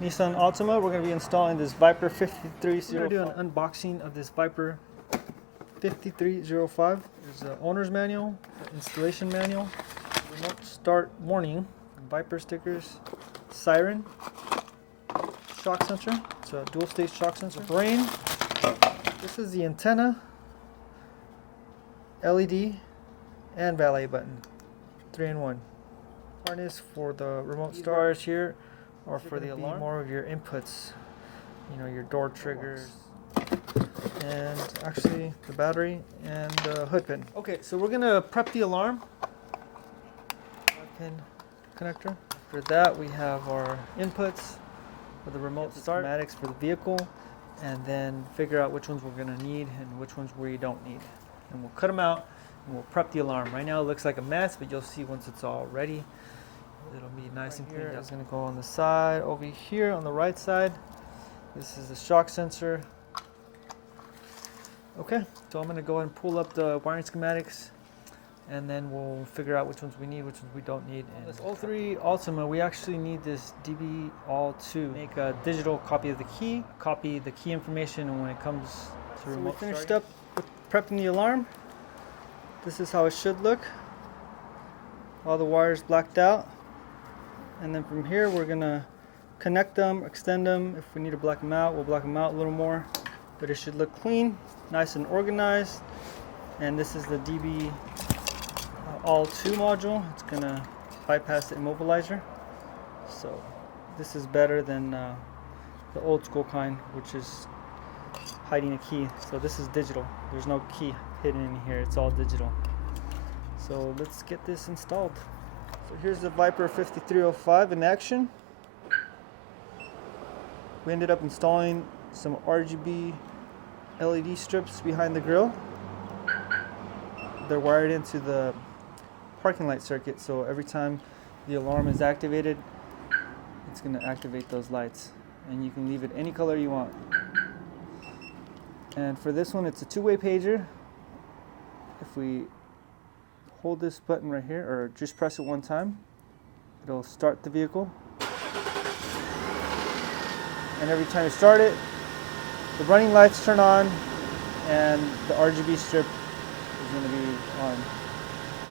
Nissan Altima. We're going to be installing this Viper 5305. We're going to do an unboxing of this Viper 5305. There's the owner's manual, the installation manual, remote start warning, Viper stickers, siren, shock sensor. It's a dual stage shock sensor. Brain. This is the antenna, LED, and valet button. 3-in-1. Harness for the remote start here, or for the alarm. More of your inputs, you know, your door triggers, and actually the battery and the hood pin. Okay, so we're gonna prep the alarm. Pin connector. For that, we have our inputs for the remote start, schematics for the vehicle, and then figure out which ones we're gonna need and which ones we don't need. And we'll cut them out and we'll prep the alarm. Right now it looks like a mess, but you'll see once it's all ready, it'll be nice and clean. It's gonna go on the side. Over here on the right side, this is the shock sensor. Okay, so I'm gonna go ahead and pull up the wiring schematics, and then we'll figure out which ones we need, which ones we don't need. And this 03 Altima, we actually need this DB-ALL2 to make a digital copy of the key, copy the key information when it comes to remote. So we finished up with prepping the alarm. This is how it should look. All the wires blacked out. And then from here, we're gonna connect them, extend them. If we need to black them out, we'll black them out a little more. But it should look clean, nice and organized. And this is the DB-ALL2 module. It's gonna bypass the immobilizer. So this is better than the old school kind, which is hiding a key. So this is digital. There's no key hidden in here. It's all digital. So let's get this installed. So here's the Viper 5305 in action. We ended up installing some RGB LED strips behind the grille. They're wired into the parking light circuit, so every time the alarm is activated, it's going to activate those lights. And you can leave it any color you want. And for this one, it's a two-way pager. If we hold this button right here, or just press it one time, it'll start the vehicle. And every time you start it, the running lights turn on and the RGB strip is going to be on.